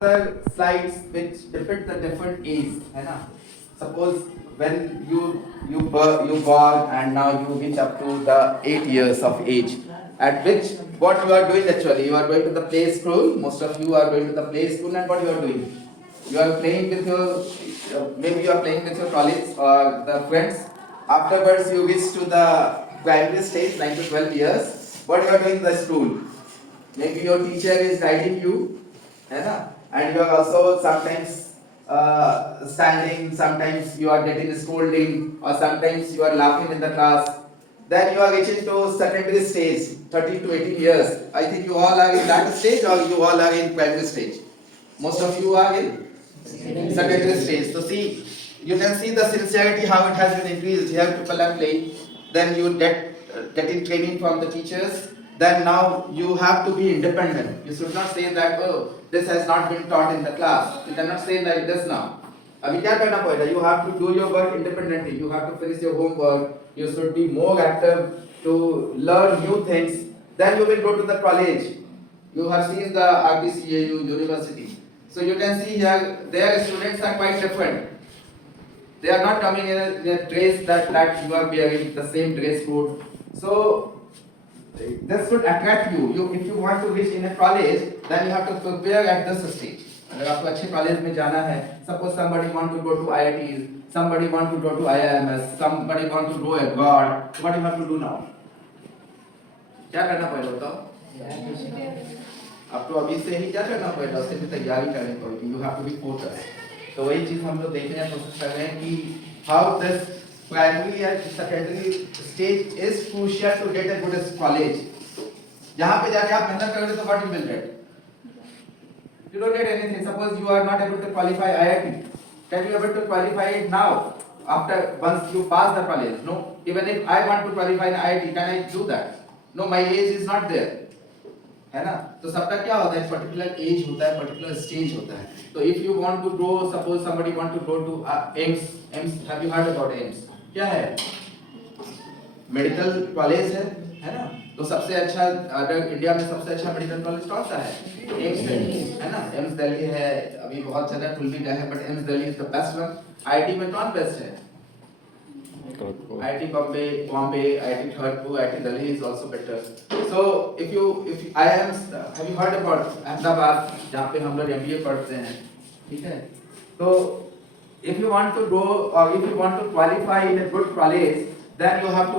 other slides which depict the different age, है ना? Suppose when you born and now you reach up to the 8 years of age, at which what you are doing actually, you are going to the play school. Most of you are going to the play school, and what you are doing? You are playing with your maybe you are playing with your colleagues or the friends. Afterwards, you reach to the primary stage, 9 to 12 years. What you are doing in the school? Maybe your teacher is guiding you, है ना? And you are also sometimes standing, sometimes you are getting scolding, or sometimes you are laughing in the class. Then you are reaching to secondary stage, 13 to 18 years. I think you all are in that stage, or you all are in primary stage. Most of you are in secondary stage. So see, you can see the sincerity how it has been increased. Here people are playing. Then you getting training from the teachers. Then now you have to be independent. You should not say that, oh, this has not been taught in the class. You cannot say like this now. अभी क्या करना पड़ेगा? You have to do your work independently. You have to finish your homework. You should be more active to learn new things. Then you will go to the college. You have seen the RPCAU university. So you can see here, their students are quite different. They are not coming in a dress that you are wearing, the same dress code. So this should attract you. If you want to reach in a college, then you have to prepare at this stage. अगर आपको अच्छे college में जाना है, suppose somebody want to go to IITs, somebody want to go to IIMs, somebody want to go abroad, what you have to do now? क्या करना पड़ेगा बताओ? अब तो अभी से ही क्या करना पड़ेगा? उससे भी तैयारी करनी पड़ेगी. You have to be focused. तो वही चीज हम लोग देखने की कोशिश कर रहे हैं कि how this primary and secondary stage is crucial to get a good college. जहाँ पे जाके आप मेहनत करोगे तो what you will get? You don't get anything. Suppose you are not able to qualify IIT, can you able to qualify it now? After once you pass the college? No. Even if I want to qualify in IIT, can I do that? No, my age is not there. है ना? तो सबका क्या होता है? Particular age होता है, particular stage होता है. तो if you want to go, suppose somebody want to go to AIIMS, have you heard about AIIMS? क्या है? मेडिकल कॉलेज है ना? तो सबसे अच्छा, अगर इंडिया में सबसे अच्छा मेडिकल कॉलेज कौन सा है? एम्स है ना? एम्स दिल्ली है, अभी बहुत जगह खुल भी गया है, but AIIMS Delhi is the best one. IIT में कौन बेस्ट है? IIT Bombay, IIT Kharagpur, IIT Delhi is also better. So if I am, have you heard about Ahmedabad, जहाँ पे हम लोग MBA पढ़ते हैं, ठीक है? तो if you want to go or if you want to qualify in a good college, then you have to